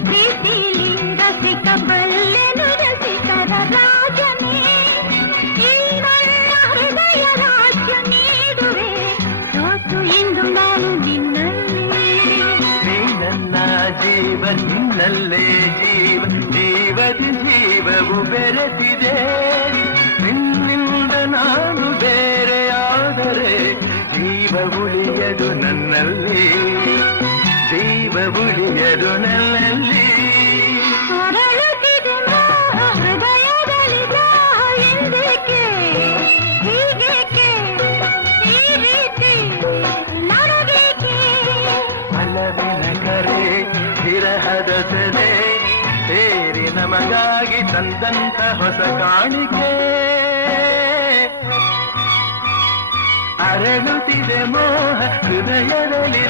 ಪ್ರೀತಿಲಿಂದ ಸಿಗಬಲ್ಲೆನು ರಸಿಕರ ರಾಜನೇ ಈ ನನ್ನ ಹೃದಯ ರಾಜ್ಯ ನೀಡುವೆ ಸೋತು ಇಂದು ನಾನು ನಿನ್ನಲ್ಲಿ ನೀ ನನ್ನ ಜೀವ ನಿನ್ನಲ್ಲೇ ಜೀವ ಜೀವದಿ ಜೀವವು ಬೆರೆತಿದೆ ನಿನ್ನಿಂದ ನಾನು ಬೇರೆಯಾದರೆ ಜೀವ ಉಳಿಯದು ನನ್ನಲ್ಲಿ ಜೀವ ಉಳಿಯದು ನನ್ನಲ್ಲಿ ಹೊರಳುತ್ತಿದೆ ಹೃದಯದಲ್ಲಿ ಎಂದೇಕೆ ಹೀಗೇಕೆ ಈ ರೀತಿ ನನಗೇಕೆ ಅಲವಿನ ಕರೆ ವಿರಹದ ಸೆಲೆ ಸೇರಿ ನಮಗಾಗಿ ತಂದಂತ ಹೊಸ ಕಾಣಿಕೆ ಅರಳುತ್ತಿದೆ ಮೋಹ ಹೃದಯದಲ್ಲಿ